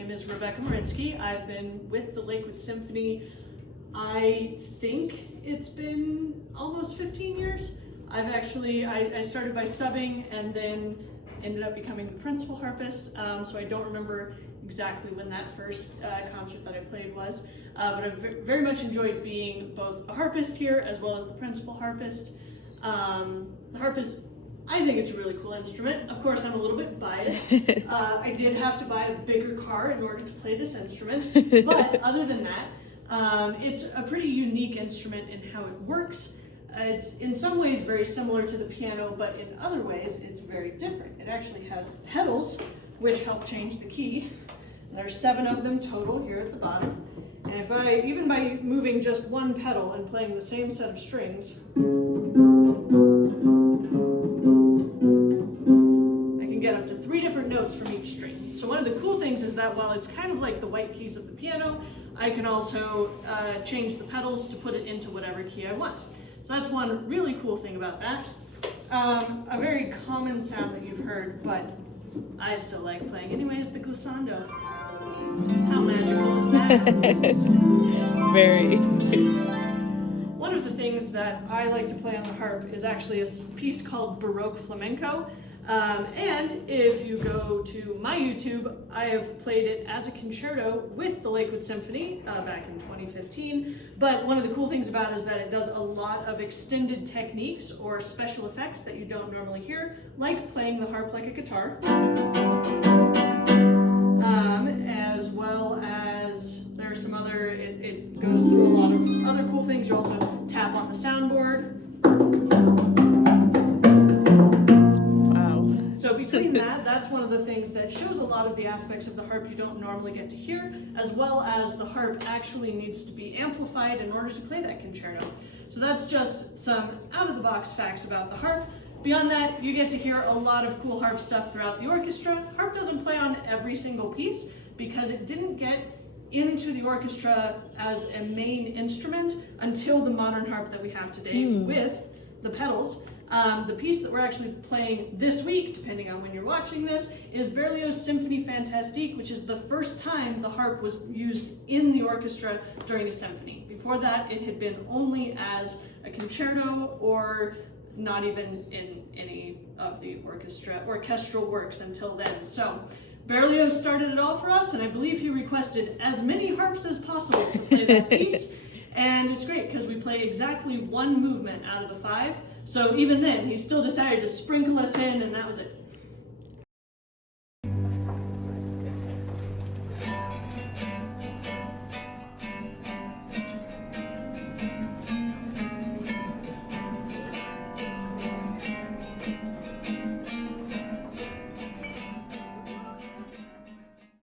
name is Rebecca Moritzky. I've been with the Lakewood Symphony, I think it's been almost 15 years. I started by subbing and then ended up becoming the principal harpist, so I don't remember exactly when that first concert that I played was, but I've very much enjoyed being both a harpist here as well as the principal harpist. The harpist, I think it's a really cool instrument. Of course, I'm a little bit biased. I did have to buy a bigger car in order to play this instrument, but other than that, it's a pretty unique instrument in how it works. It's in some ways very similar to the piano, but in other ways it's very different. It actually has pedals, which help change the key. There's 7 of them total here at the bottom. And if even by moving just one pedal and playing the same set of strings, I can get up to 3 different notes from each string. So one of the cool things is that while it's kind of like the white keys of the piano, I can also change the pedals to put it into whatever key I want. So that's one really cool thing about that. A very common sound that you've heard, but I still like playing anyway, is the glissando. How magical is that? Very. One of the things that I like to play on the harp is actually a piece called Baroque Flamenco. And if you go to my YouTube, I have played it as a concerto with the Lakewood Symphony back in 2015. But one of the cool things about it is that it does a lot of extended techniques or special effects that you don't normally hear, like playing the harp like a guitar. As well as there are some other, it goes through a lot of other cool things. You also tap on the soundboard. So between that's one of the things that shows a lot of the aspects of the harp you don't normally get to hear, as well as the harp actually needs to be amplified in order to play that concerto. So that's just some out-of-the-box facts about the harp. Beyond that, you get to hear a lot of cool harp stuff throughout the orchestra. Harp doesn't play on every single piece because it didn't get into the orchestra as a main instrument until the modern harp that we have today with the pedals. The piece that we're actually playing this week, depending on when you're watching this, is Berlioz's Symphonie Fantastique, which is the first time the harp was used in the orchestra during a symphony. Before that, it had been only as a concerto or not even in any of the orchestral works until then. So Berlioz started it all for us, and I believe he requested as many harps as possible to play that piece. And it's great because we play exactly 1 movement out of the 5. So even then, he still decided to sprinkle us in, and that was it.